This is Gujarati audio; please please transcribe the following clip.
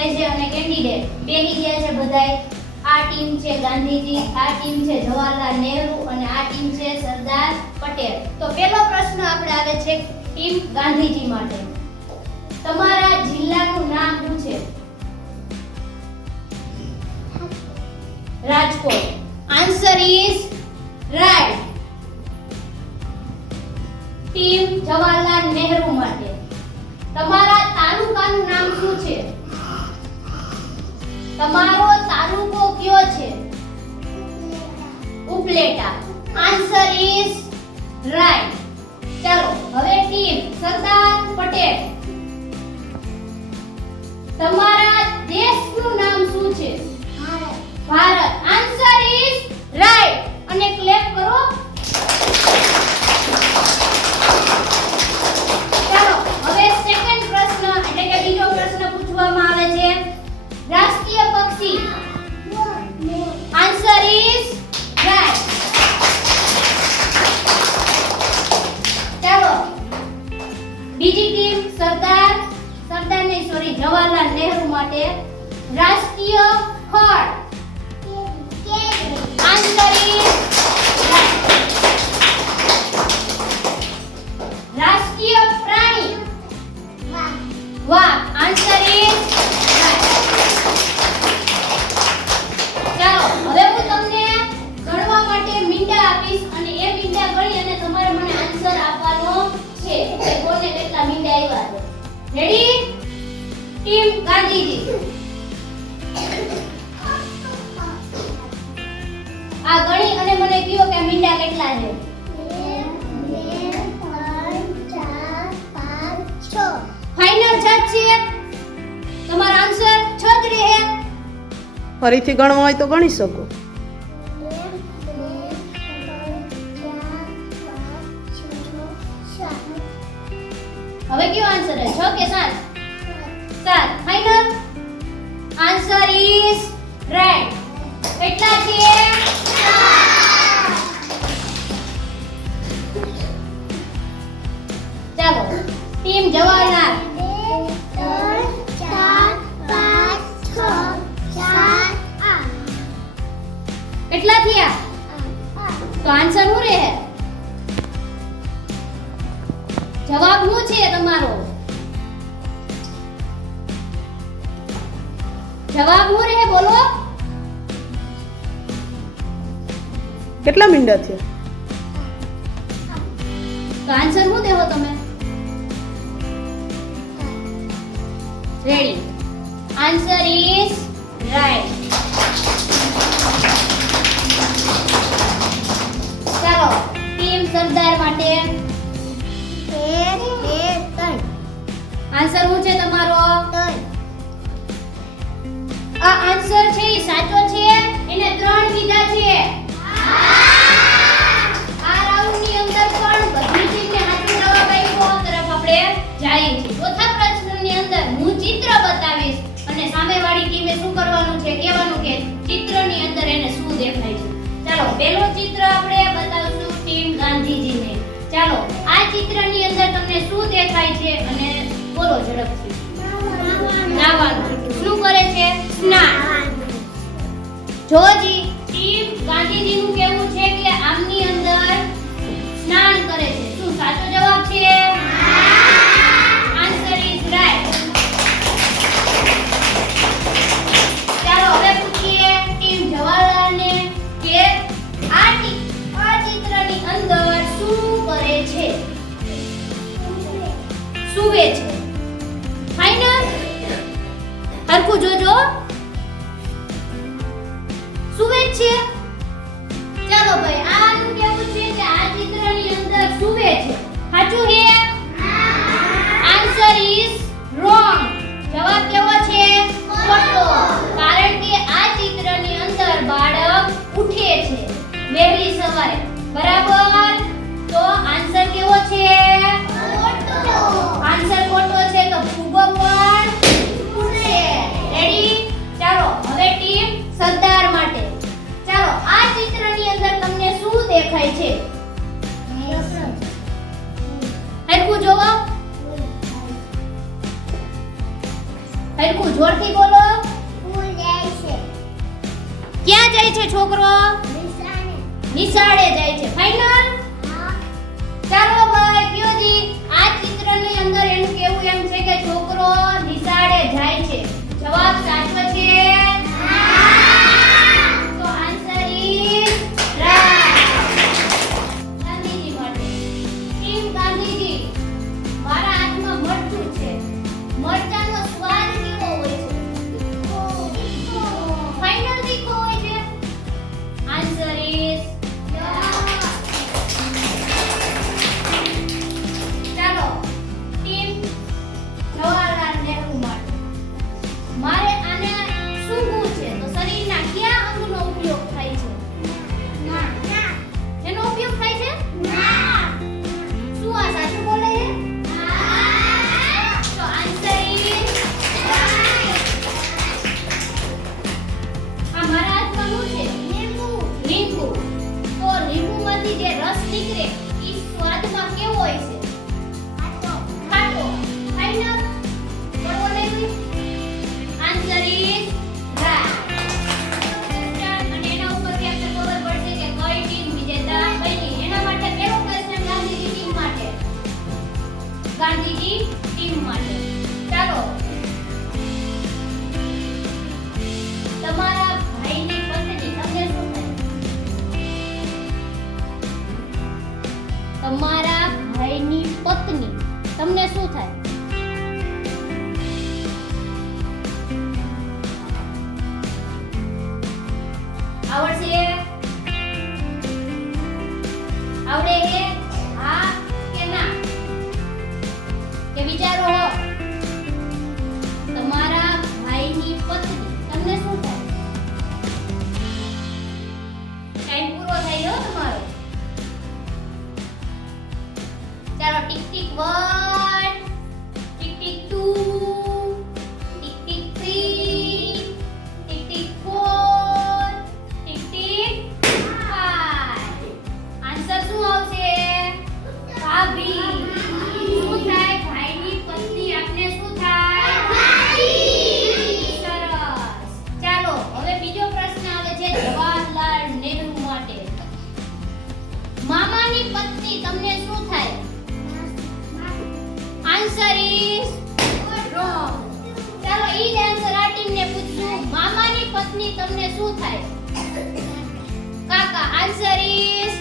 દેખાય છે અને કેન્ડિડેટ બેહી ગયા છે બધાય. આ ટીમ છે ગાંધીજી, આ ટીમ છે જવાહરલાલ નહેરુ અને આ ટીમ છે સરદાર પટેલ. તો પહેલો પ્રશ્ન આપણે આવે છે ટીમ ગાંધીજી માટે. તમારા જિલ્લાનું નામ શું છે? Rajkot. Answer is right. Team Jawaharlal Nehru માટે. તમારા તાલુકાનું નામ શું છે? તમારો તાલુકો કયો છે? ઉપલેટા. Answer is right. ચાલો હવે ટીમ સરદાર પટેલ. તમારા દેશનું નામ શું છે? ભારત. Answer is right. અને ક્લેપ કરો. ચાલો હવે સેકન્ડ પ્રશ્ન એટલે કે બીજો પ્રશ્ન પૂછવામાં આવે છે. રાષ્ટ્રીય પક્ષી. Answer is right. ચાલો બીજી ટીમ જવાહરલાલ નહેરુ માટે. રાષ્ટ્રીય ફળ. Answer is right. રાષ્ટ્રીય પ્રાણી. વાઘ. આન્સર ઇઝ ચાલો હવે હું તમને ગણવા માટે મીંડા આપીશ અને એ મીંડા ગણી અને તમારે મને આન્સર આપવાનો છે કે કોને કેટલા મીંડા આવ્યા છે. રેડી? ટીમ ગાંધીજી. આ ગણી અને મને કહો કે મીંડા કેટલા છે. 1 2 3 4 5 6. ફાઇનલ 6 છે. તમારો આન્સર 6 જ રહે. ફરીથી ગણવા હોય તો ગણી શકો. 1 2 3 4 5 6 7. હવે કયો આન્સર છે? 6 કે 7? 7. Final answer is right. કેટલા છે? 7. ચાલો ટીમ જવાહરલાલ. 1 2 3 4 5 6 7 8. કેટલા થયા? તો આન્સર શું રહે? જવાબ શું છે તમારો? જવાબ શું રહે બોલો? કેટલા મીંડા થયા? તો આન્સર શું દેવો તમે? રેડી. Answer is right. ચાલો ટીમ સરદાર માટે. 1 2 3. આન્સર શું છે તમારો? 3. આ આન્સર છે એ સાચો છે. એને 3 કીધા છે. આ રાઉન્ડની અંદર પણ બધી ટીમને સાચો જવાબ આપ્યો તરફ આપણે જઈએ છીએ. ચોથા પ્રશ્નની અંદર હું ચિત્ર બતાવીશ અને સામેવાળી ટીમે શું કરવાનું છે? કહેવાનું કે ચિત્રની અંદર એને શું દેખાય છે. ચાલો પહેલો ચિત્ર આપણે બતાવશું ટીમ ગાંધીજીને. ચાલો આ ચિત્રની અંદર તમને શું દેખાય છે અને બોલો ઝડપથી. નાવાનું. શું કરે છે? સ્નાન. જોજી ટીમ ગાંધીજીનું કહેવું છે કે આમની અંદર સ્નાન કરે છે. શું સાચો જવાબ છે? Answer is right. ચાલો હવે પૂછીએ ટીમ જવાહરલાલને કે આ ચિત્રની અંદર શું કરે છે? સૂવે છે. ફાઇનલ હરખું જોજો. સૂવે છે. ચાલો ભાઈ આનું કેવું છે કે આ ચિત્રની અંદર સૂવે છે. સાચું છે? Answer is wrong. જવાબ કેવો છે? ખોટો. કારણ કે આ ચિત્રની અંદર બાળક ઉઠે છે વહેલી સવારે. બરાબર? તો આન્સર કેવો છે? ખોટો. આન્સર ખોટો છે તો ફૂગો પણ ઉડશે. રેડી? ચાલો હવે ટીમ સરદાર માટે. ચાલો આ ચિત્રની અંદર તમને શું દેખાય છે? હરખું જોવો. હરખું જોરથી બોલો. સ્કૂલ જાય છે. ક્યાં જાય છે છોકરો? નિશાળે. નિશાળે જાય છે. ફાઇનલ? હા. ચાલો ભાઈ કયો જી. આ ચિત્રની અંદર એનું કેવું એમ છે કે છોકરો નિશાળે જાય છે. જવાબ સાચો છે? તો આન્સર ઇઝ રાઈટ. ગાંધીજી માટે ટીમ ગાંધીજી, મારા હાથમાં મરચું છે. મરચાનો સ્વાદ કેવો હોય છે? ફાઇનલ તીખો હોય છે. આન્સર ઇઝ ચાલો ટીમ જવાહરલાલ નહેરુ માટે, મારે આને સૂંઘવું છે તો શરીરના કયા અંગનો ઉપયોગ થાય છે? એનો ઉપયોગ થાય છે? શું આ સાચું બોલે છે? તો આન્સર ઇઝ આ મારા હાથમાં શું છે? લીંબુ. તો લીંબુમાંથી જે રસ નીકળે ઈ સ્વાદમાં કેવો હોય છે? ખાટો. ફાઇનલ? કડવો નહીં હોય? Answer is right. અને એના ઉપરથી આપણે ખબર પડશે કે કઈ ટીમ વિજેતા બની. એના માટે પહેલો ક્વેશ્ચન ગાંધીજી ટીમ માટે. ગાંધીજી ટીમ માટે. ચાલો તમારા ભાઈની પત્ની તમને શું થાય? તમારા ભાઈની પત્ની તમને શું થાય? આવડશે? આવડે છે? હા કે ના? કે વિચારો હો. તમારા ભાઈની પત્ની તમને શું થાય? ટાઈમ પૂરો થઈ ગયો તમારો. ચાલો tick tick 1, tick tick 2, tick tick 3, tick tick 4, tick tick 5. Answer શું આવશે? ભાભી. શું થાય? ભાઈની પત્ની આપને શું થાય? સરસ. ચાલો હવે બીજો પ્રશ્ન આવે છે જવાહરલાલ નહેરુ માટે. મામાની પત્ની તમને શું થાય? Answer is wrong. ચાલો ઈ જ આન્સર આ ટીમને પૂછશું. મામાની પત્ની તમને શું થાય? કાકા. Answer is